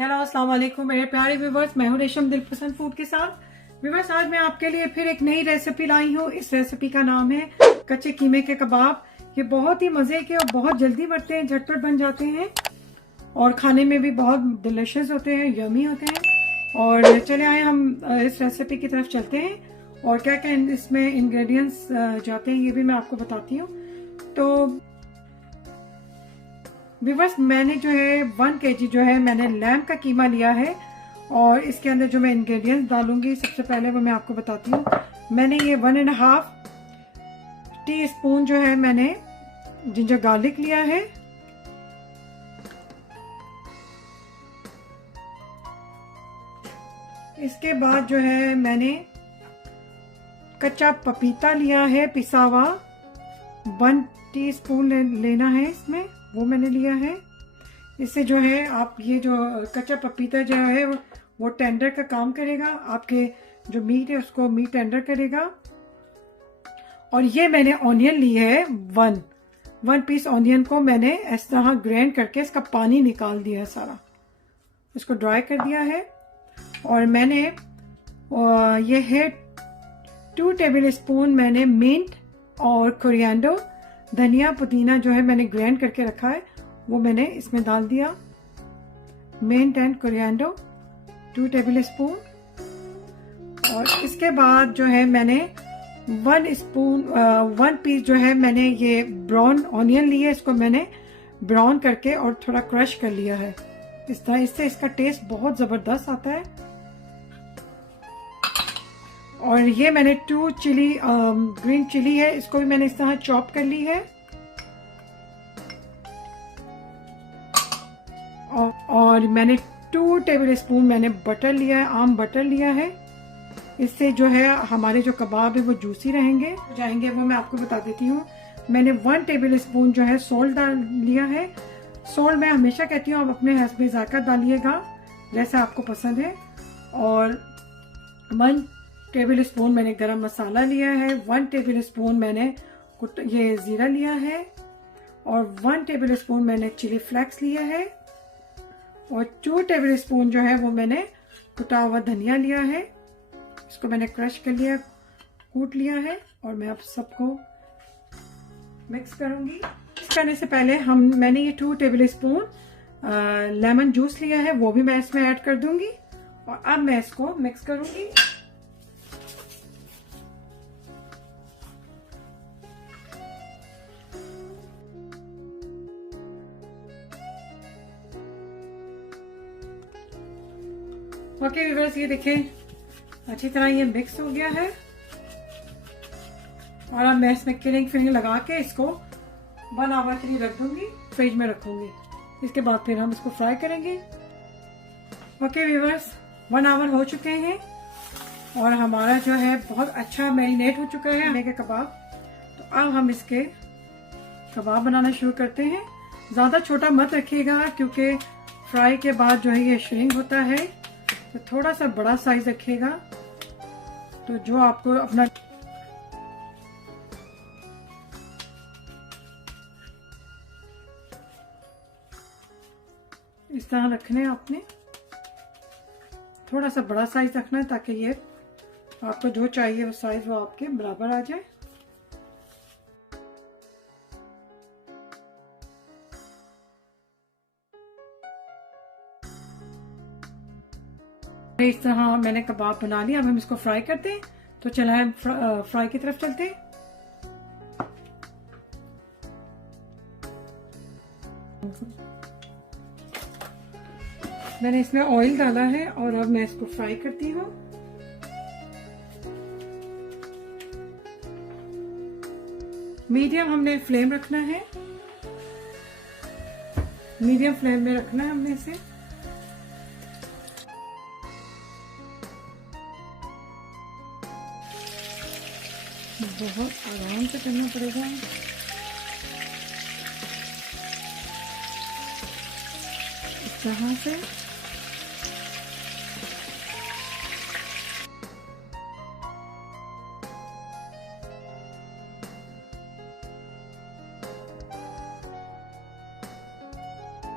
Hello अस्सलाम वालेकुम मेरे प्यारे व्यूवर्स, मैं हूं रेशम दिलपसंद फूड के साथ। व्यूवर्स, आज मैं आपके लिए फिर एक नई रेसिपी लाई हूं। इस रेसिपी का नाम है कच्चे कीमे के कबाब। ये बहुत ही मज़े के और बहुत जल्दी बनते हैं, झटपट बन जाते हैं और खाने में भी बहुत डिलिशियस होते हैं, यमी होते हैं। और चले आए हम इस रेसिपी की तरफ चलते हैं और क्या क्या इसमें इंग्रेडिएंट्स जाते हैं ये भी मैं आपको बताती हूँ। तो व्यूवर्स, मैंने जो है 1 kg जो है मैंने लैम्प का कीमा लिया है और इसके अंदर जो मैं इंग्रेडिएंट्स डालूंगी सबसे पहले वो मैं आपको बताती हूँ। मैंने ये 1.5 टीस्पून जो है मैंने जिंजर गार्लिक लिया है। इसके बाद जो है मैंने कच्चा पपीता लिया है पिसा हुआ, 1 टीस्पून लेना है इसमें, वो मैंने लिया है। इससे जो है आप ये जो कच्चा पपीता जो है वो टेंडर का काम करेगा, आपके जो मीट है उसको मीट टेंडर करेगा। और ये मैंने ऑनियन ली है, 1 पीस ऑनियन को मैंने इस तरह ग्राइंड करके इसका पानी निकाल दिया है, सारा इसको ड्राई कर दिया है। और मैंने ये है 2 टेबल स्पून मैंने मिंट और कोरिएंडर, धनिया पुदीना जो है मैंने ग्राइंड करके रखा है वो मैंने इसमें डाल दिया। Mint and coriander 2 tablespoon. और इसके बाद जो है मैंने 1 पीस जो है मैंने ये ब्राउन ऑनियन लिया, इसको मैंने ब्राउन करके और थोड़ा क्रश कर लिया है इस तरह। इससे इसका टेस्ट बहुत ज़बरदस्त आता है। और ये मैंने 2 ग्रीन चिली है, इसको भी मैंने इस तरह चॉप कर ली है। और मैंने 2 टेबल स्पून मैंने बटर लिया है, आम बटर लिया है। इससे जो है हमारे जो कबाब है वो जूसी रहेंगे वो मैं आपको बता देती हूँ। मैंने 1 टेबल स्पून जो है सोल्ट डाल लिया है। सोल्ट मैं हमेशा कहती हूँ आप अपने हस्बे ज़ायका डालिएगा जैसा आपको पसंद है। और 1 टेबल स्पून मैंने गरम मसाला लिया है, 1 टेबल स्पून मैंने ये ज़ीरा लिया है और 1 टेबल स्पून मैंने चिली फ्लेक्स लिया है और 2 टेबल स्पून जो है वो मैंने कुटा हुआ धनिया लिया है, इसको मैंने क्रश कर लिया, कूट लिया है। और मैं अब सबको मिक्स करूंगी। मिक्स करने से पहले मैंने ये 2 टेबल स्पून लेमन जूस लिया है, वो भी मैं इसमें ऐड कर दूंगी। और अब मैं इसको मिक्स करूंगी। ओके व्यूअर्स, ये देखें अच्छी तरह ये मिक्स हो गया है। और अब मैं इसमें किलिंग फिलिंग लगा के इसको 1 आवर के लिए रख दूंगी, फ्रिज में रखूंगी। इसके बाद फिर हम इसको फ्राई करेंगे। ओके व्यूअर्स, 1 आवर हो चुके हैं और हमारा जो है बहुत अच्छा मैरिनेट हो चुका है कीमे के कबाब। तो अब हम इसके कबाब बनाना शुरू करते हैं। ज़्यादा छोटा मत रखिएगा क्योंकि फ्राई के बाद जो है ये श्रिंक होता है, तो थोड़ा सा बड़ा साइज रखिएगा। तो जो आपको अपना इस तरह रखने, आपने थोड़ा सा बड़ा साइज रखना है ताकि ये आपको जो चाहिए वो साइज वो आपके बराबर आ जाए। इस तरह मैंने कबाब बना लिया। अब हम इसको फ्राई करते हैं। तो चला है फ्राई की तरफ चलते हैं। मैंने इसमें ऑयल डाला है और अब मैं इसको फ्राई करती हूँ। मीडियम हमने फ्लेम रखना है, मीडियम फ्लेम में रखना है हमने इसे। बहुत आराम से करना पड़ेगा। इस तरह से